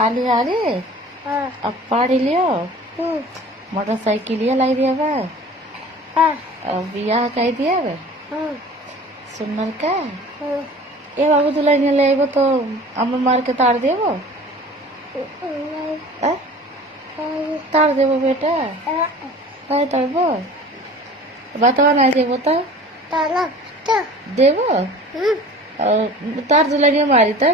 हाली हाली अब पढ़ लियो मोटरसाइकिल लाई दिया बा अब बियाह कह दिया बे सुनल का ए बाबू दुल्हन ले आइबो तो अम्मा मार के तार देबो तार देबो बेटा काय तारबो बातवा ना देबो तो देबो तार दुल्हनिया मारी तो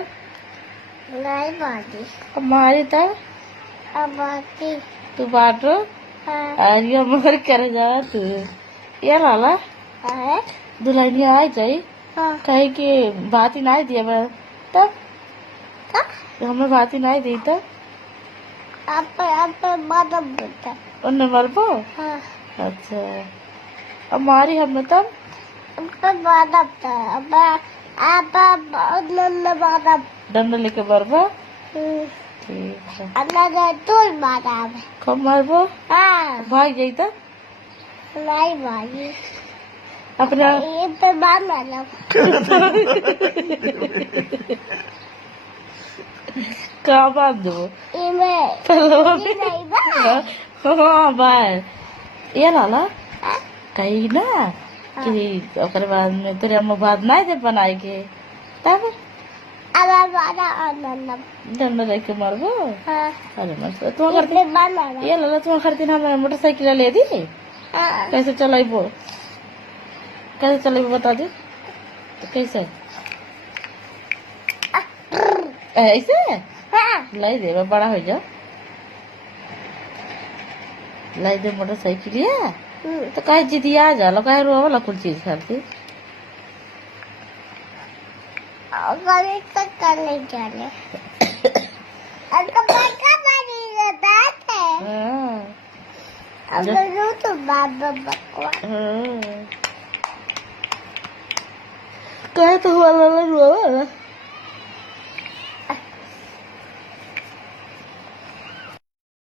मारी तो तू बाटो अरे मर कर जा तू ये लाला दुल्हनिया आई जाई कहे कि बात ही नहीं दिया मैं तब हमें बात ही नहीं दी तो उन्हें मरबो अच्छा अब मारी हमें तब दंड लेके मरबो ठीक है कब मरबो भाग जाई तो अपना कहाँ बांध दो हाँ बाहर ये लाला कहीं ना कि ओकर बाद में तेरे अम्मा बात नहीं दे बनाए के तब डंडा लेके मरबो अरे मर तू करती ये लाला तू करती ना मैं मोटरसाइकिल ले दी कैसे चलाइबो कैसे चलेबो बता दे तो कैसे ऐसे लाई दे बड़ा हो जाओ लाई दे मोटरसाइकिल तो कहे जिदिया जा लो कहे रो वाला कुछ चीज करती कहे तो हुआ